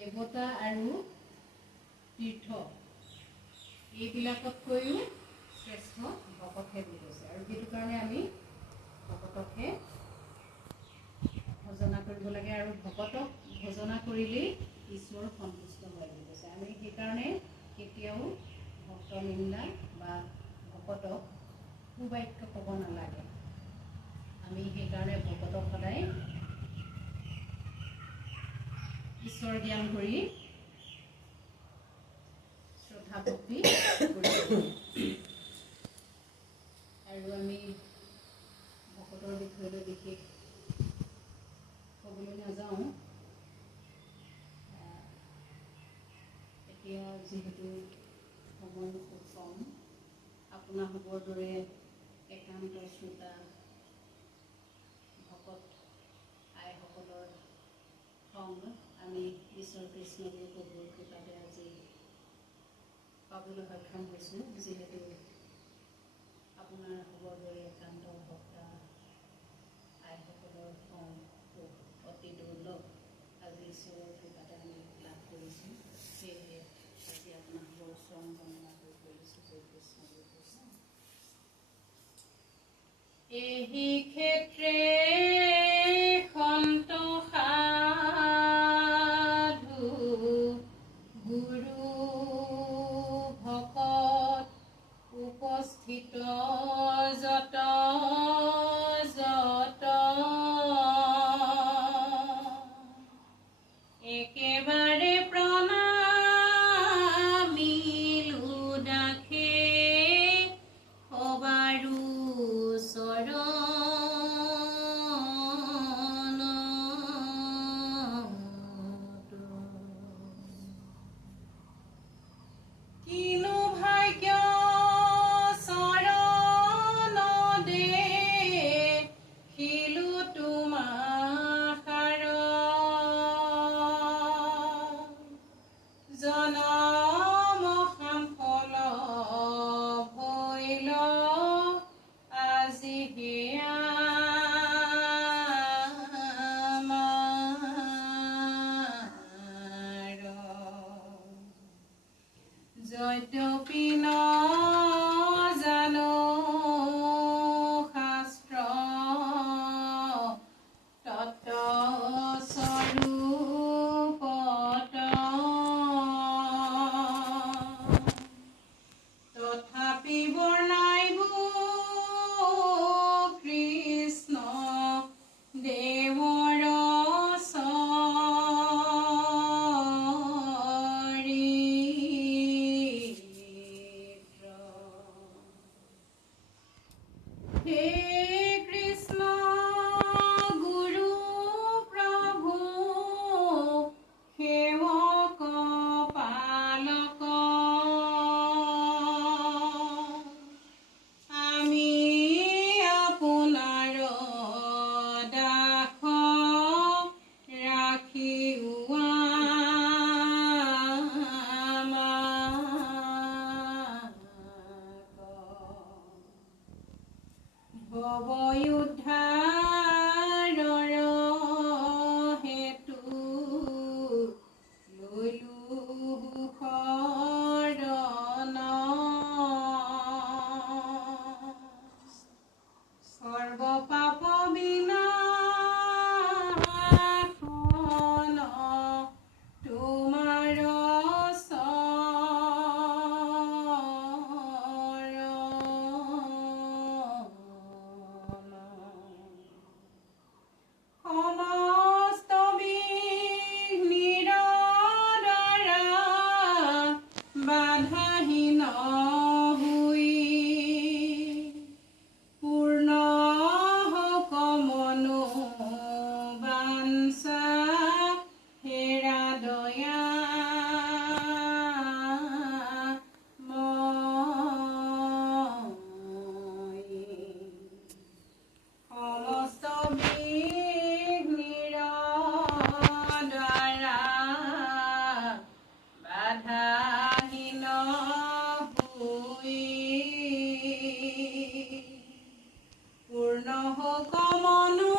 দেৱতা আৰু তীৰ্থ এইবিলাকতকৈও শ্ৰেষ্ঠ ভকতহে বুলি কৈছে। আৰু সেইটো কাৰণে আমি ভকতকহে ভজনা কৰিব লাগে, আৰু ভকতক ভজনা কৰিলেই ঈশ্বৰ সন্তুষ্ট হয় বুলি কৈছে। আমি সেইকাৰণে কেতিয়াও ভক্ত নিন্দা বা ভকতক কুবাক্য ক'ব নালাগে। আমি সেইকাৰণে ভকতক সদায় ঈশ্বৰ জ্ঞান কৰি শ্ৰদ্ধা ভক্তি কৰিব। আৰু আমি ভকতৰ বিষয়লৈ বিশেষ ক'বলৈ নাযাওঁ। এতিয়া যিহেতু সময় খুব কম, আপোনালোকৰ দৰে একান্ত শ্ৰোতা ভকত আইসকলৰ সংগ আমি ঈশ্বৰ কৃষ্ণগুৰু প্ৰভুৰ কৃপাতে আজি পাবলৈ সক্ষম হৈছোঁ। যিহেতু আপোনাৰ খবৰ দৰে একান্ত ভক্তা আইসকলৰ সংগ অতি দুৰ্লভ আজি ঈশ্বৰৰ কৃপাতে আমি লাভ কৰিছোঁ। সেয়েহে আজি আপোনালোকৰ চৰণ বন্দনা কৰি কৰিছোঁ। জয় কৃষ্ণ, জয় কৃষ্ণ। এই ক্ষেত্ৰে সন্ত সাধু গুৰু ভকত উপস্থিত যত যত একেবাৰে প্ৰণামী লোডাখে সবাৰো চৰণত। কিনো ভাগ্য চৰণ দেখিলো তোমাৰ জনম সাফল ভৈল আজি হিয়া যদ্যপি ন জানো শাস্ত্ৰ তত্ত্ব স্বৰূপত, তথাপি বৰ্ণাইবো কৃষ্ণ দেৱৰ চৰিত্ৰ। হে কৃষ্ণ গুৰু প্ৰভু সেৱক পালক, আমি আপোনাৰ দাস ৰাখিও ভৱ উদ্ধাৰৰ হেতু লৈলো শৰণ, সৰ্ব পাপ বিনাশন তোমাৰ সমস্ত বিঘ্নিৰ দ্বাৰা বাধাহীন হৈ পূৰ্ণ হওক মনোবাঞ্ছা হেৰা দয়া সমস্ত বিঘ্নিৰ দ্বাৰা বাধাহীন হৈ পূৰ্ণ হওক মনো